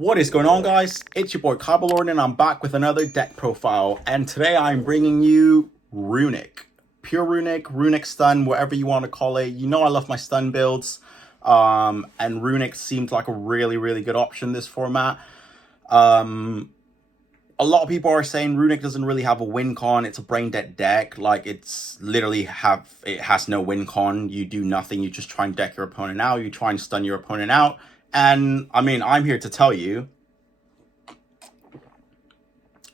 What is going on, guys? It's your boy Lord, and I'm back with another deck profile. And today I'm bringing you Runick. Pure Runick, Runick Stun, whatever you want to call it. You know I love my stun builds. And Runick seemed like a really good option this format. A lot of people are saying Runick doesn't really have a win con. It's a brain dead deck. Like, it's literally it has no win con. You do nothing. You just try and deck your opponent out. You try and stun your opponent out. And, I mean, I'm here to tell you,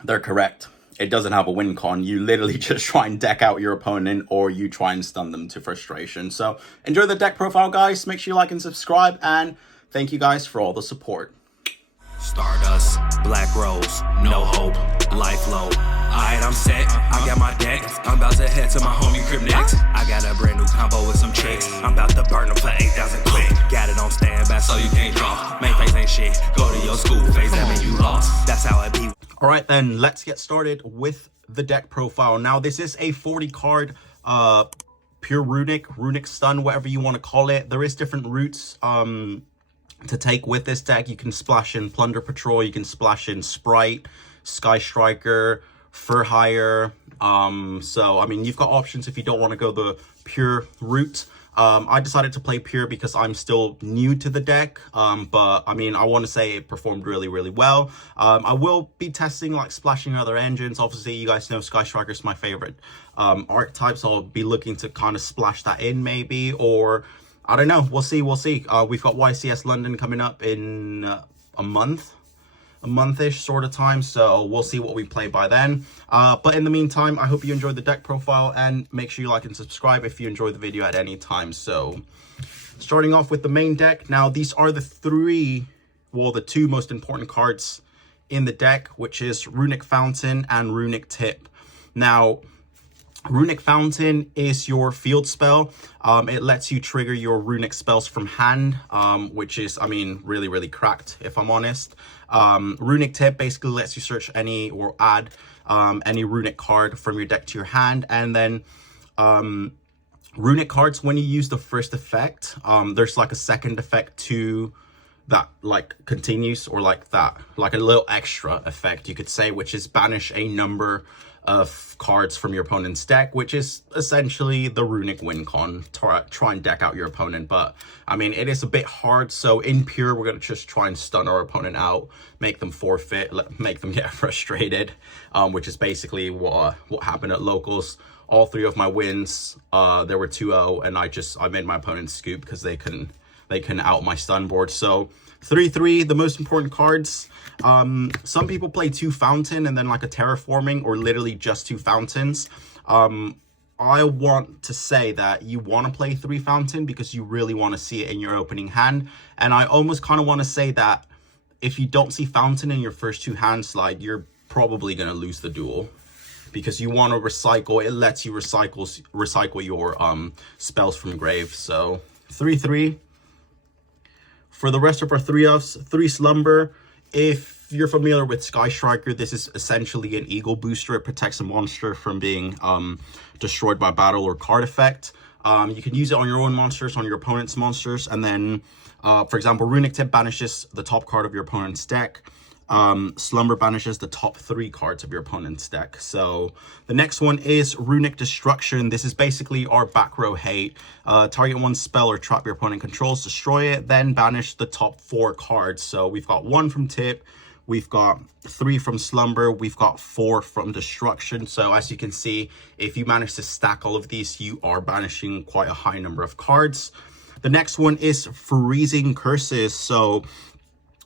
they're correct. It doesn't have a win con. You literally just try and deck out your opponent, or you try and stun them to frustration. So, enjoy the deck profile, guys. Make sure you like and subscribe, and thank you guys for all the support. Stardust, Black Rose, no hope, life low. Alright, I'm set, I got my deck. I'm about to head to my homie crib next. I got a brand new combo with some chicks. I'm about to burn them for 8,000 quick. Got it on standby so you can't draw. Main face ain't shit, go to your school phase, that mean you lost. That's how it be. Alright then, let's get started with the deck profile. Now, this is a 40 card pure Runick Stun, whatever you want to call it. There is different routes to take with this deck. You can splash in Plunder Patrol, you can splash in Sprite, Sky Striker, Fur Hire. So I mean, you've got options if you don't want to go the pure route. I decided to play pure because I'm still new to the deck, but I mean, I want to say it performed really well. I will be testing like splashing other engines. Obviously, you guys know Sky Striker is my favorite archetype, so I'll be looking to kind of splash that in maybe, or I don't know. We'll see. We've got YCS London coming up in a month-ish sort of time. So we'll see what we play by then. But in the meantime, I hope you enjoyed the deck profile, and make sure you like and subscribe if you enjoyed the video at any time. So starting off with the main deck. Now, these are the two most important cards in the deck, which is Runick Fountain and Runick Tip. Now, Runick Fountain is your field spell. It lets you trigger your runic spells from hand, which is, I mean, really cracked, if I'm honest. Runick Tip basically lets you search any or add any runic card from your deck to your hand. And then runic cards, when you use the first effect, there's like a second effect to that, like continues, or like that, like a little extra effect, you could say, which is banish a number of cards from your opponent's deck, which is essentially the Runick win con. Try and deck out your opponent, but I mean, it is a bit hard. So in pure, we're going to just try and stun our opponent out, make them forfeit, make them get frustrated, which is basically what happened at locals. All three of my wins, there were 2-0, and I made my opponent scoop because they couldn't out my stun board. So 3-3, the most important cards. Some people play 2 Fountain and then like a Terraforming, or literally just 2 Fountains. I want to say that you want to play 3 Fountain because you really want to see it in your opening hand. And I almost kind of want to say that if you don't see Fountain in your first 2 hand slide, you're probably going to lose the duel, because you want to recycle. It lets you recycle your spells from grave. So 3-3. For the rest of our 3 Slumber, if you're familiar with Sky Striker, this is essentially an Eagle booster. It protects a monster from being destroyed by battle or card effect. You can use it on your own monsters, on your opponent's monsters, and then, for example, Runick Tip banishes the top card of your opponent's deck. Slumber banishes the top 3 cards of your opponent's deck. So the next one is Runick Destruction. This is basically our back row hate. Target one spell or trap your opponent controls, destroy it, then banish the top 4 cards. So we've got 1 from Tip, we've got 3 from Slumber, we've got 4 from Destruction. So as you can see, if you manage to stack all of these, you are banishing quite a high number of cards. The next one is Freezing Curses. So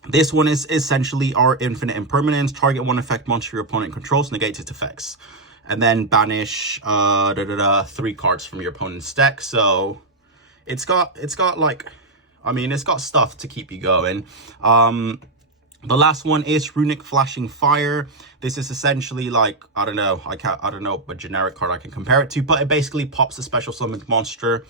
this one is essentially our Infinite Impermanence. Target one effect monster your opponent controls, negates its effects, and then banish 3 cards from your opponent's deck. So it's got like, I mean, it's got stuff to keep you going. The last one is Runick Flashing Fire. This is essentially like, I don't know a generic card I can compare it to, but it basically pops a special summoned monster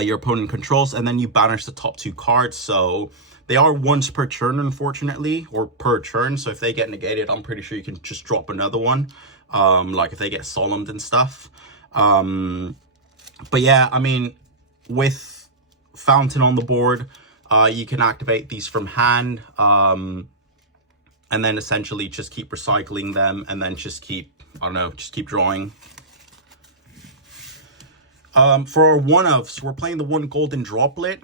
your opponent controls, and then you banish the top 2 cards. So they are once per turn, unfortunately, or per turn. So if they get negated, I'm pretty sure you can just drop another one, like if they get solemned and stuff. But yeah, I mean, with Fountain on the board, You can activate these from hand, and then essentially just keep recycling them, and then just keep, I don't know, just keep drawing. For our one-ofs, we're playing the one golden droplet.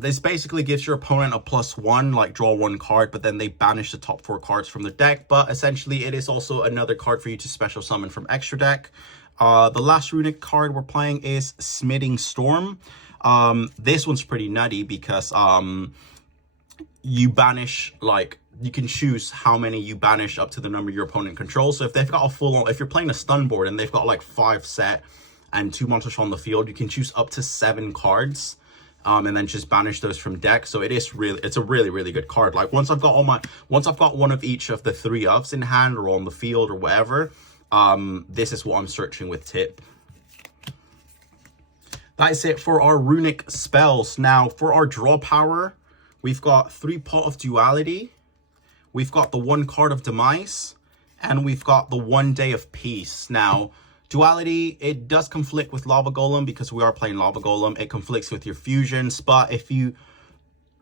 This basically gives your opponent a +1, like draw one card, but then they banish the top 4 cards from the deck. But essentially, it is also another card for you to special summon from extra deck. The last Runick card we're playing is Smithing Storm. This one's pretty nutty because you banish, like, you can choose how many you banish up to the number your opponent controls. So if they've got a full-on, if you're playing a stun board and they've got like 5 set and 2 monsters on the field, you can choose up to 7 cards. And then just banish those from deck. So it's a really good card. Like once I've got one of each of the 3 ofs in hand or on the field or whatever, this is what I'm searching with Tip. That is it for our Runick spells. Now for our draw power, we've got 3 Pot of Duality, we've got the 1 card of Demise, and we've got the 1 Day of Peace. Now Duality, it does conflict with Lava Golem because we are playing Lava Golem. It conflicts with your fusions, but if you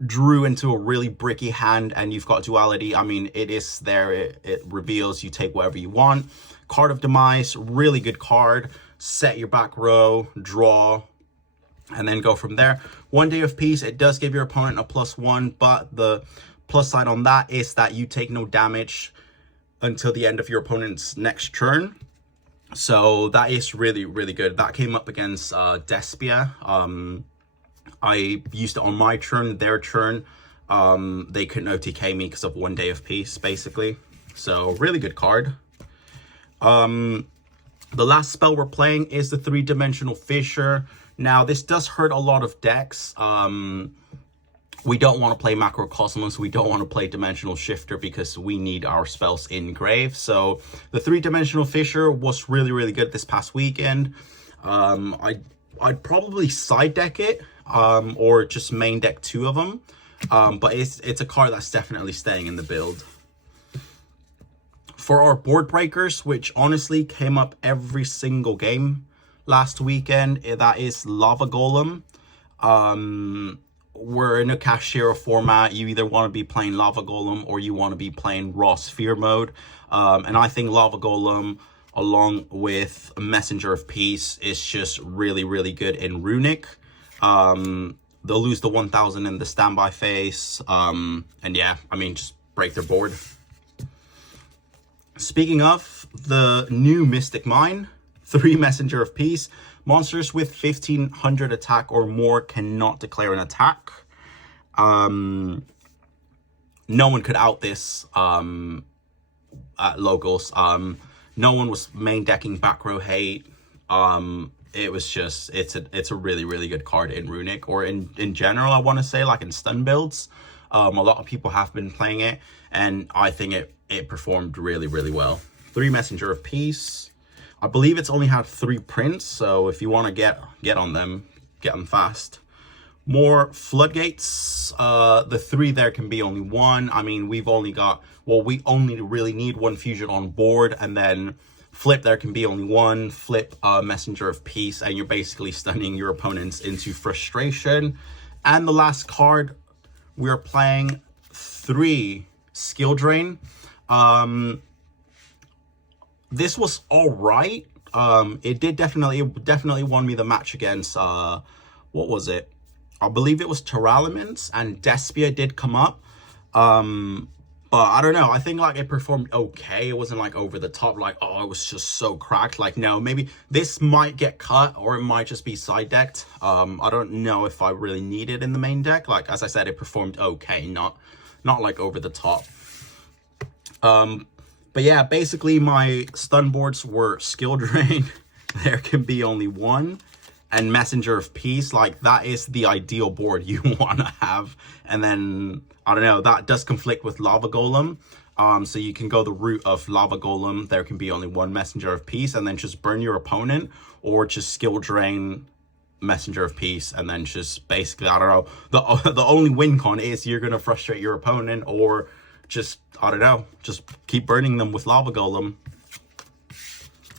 drew into a really bricky hand and you've got Duality, I mean, it is there. It reveals, you take whatever you want. Card of Demise, really good card. Set your back row, draw, and then go from there. 1 Day of Peace, it does give your opponent a +1, but the plus side on that is that you take no damage until the end of your opponent's next turn. So that is really good. That came up against Despia. I used it on my turn, their turn. They couldn't OTK me because of 1 Day of Peace, basically. So really good card. The last spell we're playing is the 3-dimensional Fissure. Now this does hurt a lot of decks. We don't want to play Macrocosmos, we don't want to play Dimensional Shifter because we need our spells in grave. So the 3-dimensional Fissure was really good this past weekend. I'd probably side deck it, or just main deck 2 of them. But it's a card that's definitely staying in the build. For our board breakers, which honestly came up every single game last weekend, that is Lava Golem. We're in a Cashier format. You either want to be playing Lava Golem or you want to be playing Raw Sphere mode. And I think Lava Golem, along with Messenger of Peace, is just really good in Runick. They'll lose the 1000 in the standby phase. And yeah, I mean, just break their board. Speaking of the new Mystic Mine, 3 Messenger of Peace. Monsters with 1500 attack or more cannot declare an attack. No one could out this at Logos. No one was main decking back row hate. It was just, it's a really good card in Runick, or in general, I want to say, like in stun builds. A lot of people have been playing it, and I think it performed really well. 3 Messenger of Peace. I believe it's only had 3 prints, so if you want to get on them, get them fast. More Floodgates. The 3 there can be only 1. I mean, we only really need 1 fusion on board, and then Flip there can be only 1. Flip Messenger of Peace, and you're basically stunning your opponents into frustration. And the last card, we're playing 3 Skill Drain. This was all right. It definitely won me the match against what was it? I believe it was Tyralements, and Despia did come up. But I don't know. I think like it performed okay. It wasn't like over the top, like, oh, it was just so cracked. Like, no, maybe this might get cut, or it might just be side decked. I don't know if I really need it in the main deck. Like, as I said, it performed okay, not like over the top. But yeah, basically my stun boards were Skill Drain. There can be only 1. And Messenger of Peace. Like, that is the ideal board you want to have. And then, I don't know, that does conflict with Lava Golem. So you can go the route of Lava Golem. There can be only 1 Messenger of Peace. And then just burn your opponent. Or just Skill Drain Messenger of Peace. And then just basically, I don't know. The only win con is you're going to frustrate your opponent. Or just, I don't know, just keep burning them with Lava Golem.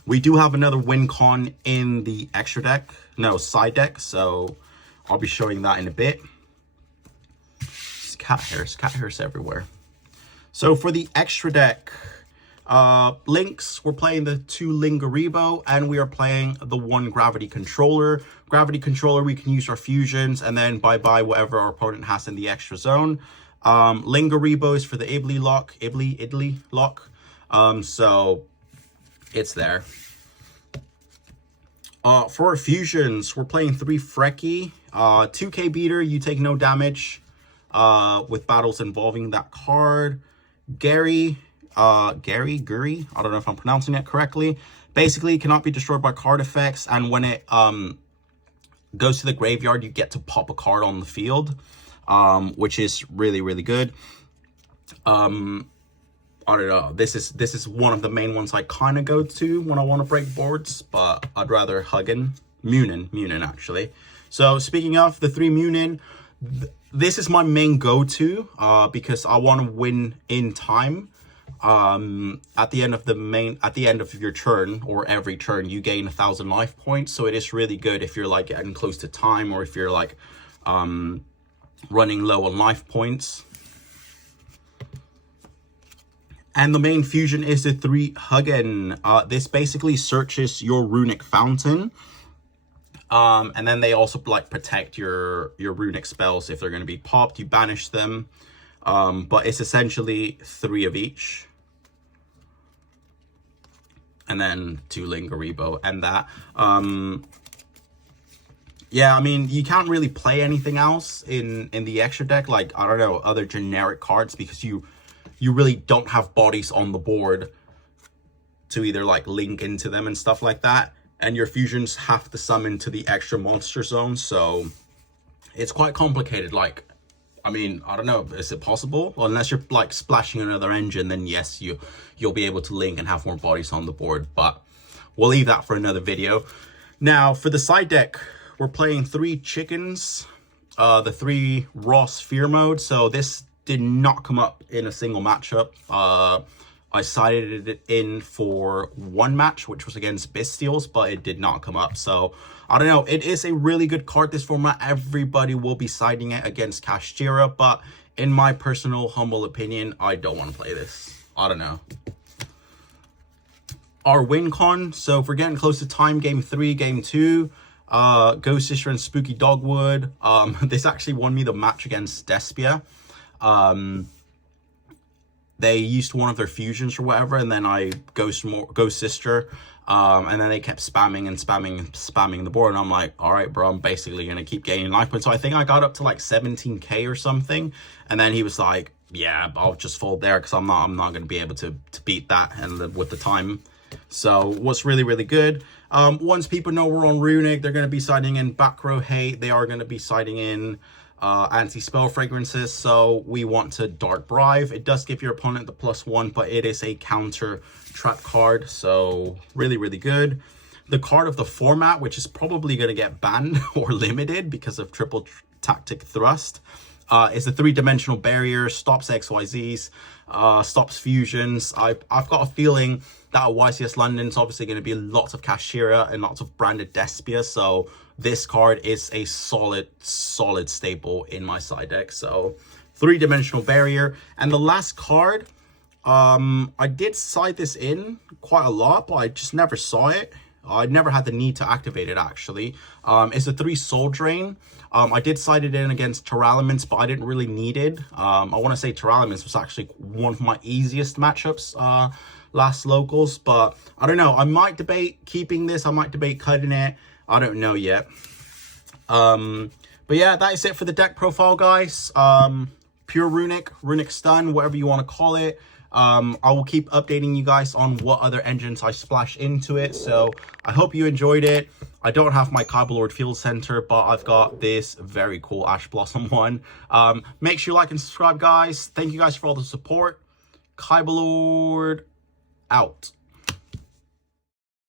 We do have another win con in the extra deck, no, side deck, so I'll be showing that in a bit. It's cat hairs everywhere. So for the extra deck, links, we're playing the 2 Lingaribo, and we are playing the 1 Gravity Controller. Gravity Controller, we can use our fusions, and then bye-bye whatever our opponent has in the extra zone. Lingaribo is for the Idly lock. So it's there. For our fusions, we're playing 3 Frecky. 2k beater, you take no damage with battles involving that card. Guri, I don't know if I'm pronouncing it correctly. Basically, cannot be destroyed by card effects, and when it goes to the graveyard, you get to pop a card on the field, which is really, really good. I don't know. This is one of the main ones I kind of go to when I want to break boards, but I'd rather Munin actually. So speaking of the 3 Munin, this is my main go-to because I want to win in time. At the end of your turn, or every turn, you gain 1,000 life points. So it is really good if you're like getting close to time, or if you're like running low on life points. And the main fusion is the 3 Huggen. This basically searches your Runick fountain. And then they also like protect your Runick spells. If they're going to be popped, you banish them. But it's essentially 3 of each. And then 2 Lingaribo and that. Yeah, I mean, you can't really play anything else in the extra deck. Like, I don't know, other generic cards, because you really don't have bodies on the board to either like link into them and stuff like that. And your fusions have to summon to the extra monster zone, so it's quite complicated. Like, I mean, I don't know, is it possible? Well, unless you're like splashing another engine, then yes, you'll be able to link and have more bodies on the board, but we'll leave that for another video. Now, for the side deck, we're playing 3 chickens, the 3 raw sphere mode. So this did not come up in a single matchup. I sided it in for 1 match, which was against Bestials, but it did not come up. So, I don't know. It is a really good card, this format. Everybody will be siding it against Kashtira, but in my personal, humble opinion, I don't want to play this. I don't know. Our win con. So, if we're getting close to time, game 3, game 2, Ghost Sister and Spooky Dogwood. This actually won me the match against Despia. They used one of their fusions or whatever, and then I Ghost Sister, and then they kept spamming the board, and I'm like, all right, bro, I'm basically gonna keep gaining life points. So I think I got up to like 17k or something, and then he was like, yeah, I'll just fold there because I'm not gonna be able to beat that and with the time. So what's really, really good. Once people know we're on Runick, they're gonna be siding in Back Row Hate. They are gonna be siding in anti-spell fragrances, so we want to Dark Bribe. It does give your opponent the +1, but it is a counter trap card, so really, really good. The card of the format, which is probably going to get banned or limited because of triple tactic thrust, is a 3-dimensional barrier, stops XYZs, stops fusions. I've got a feeling that at YCS London is obviously going to be lots of Kashtira and lots of branded Despia, so this card is a solid staple in my side deck. So 3-dimensional barrier. And the last card, I did side this in quite a lot, but I just never saw it. I never had the need to activate it, actually. It's a 3 Soul Drain. I did side it in against Terraliments, but I didn't really need it. I want to say Terraliments was actually one of my easiest matchups last locals, but I don't know. I might debate keeping this. I might debate cutting it. I don't know yet. But yeah, that is it for the deck profile, guys. Pure Runick Stun, whatever you want to call it. I will keep updating you guys on what other engines I splash into it. So I hope you enjoyed it. I don't have my Kyber Field Center, but I've got this very cool Ash Blossom one. Make sure you like and subscribe, guys. Thank you guys for all the support. Kyber out.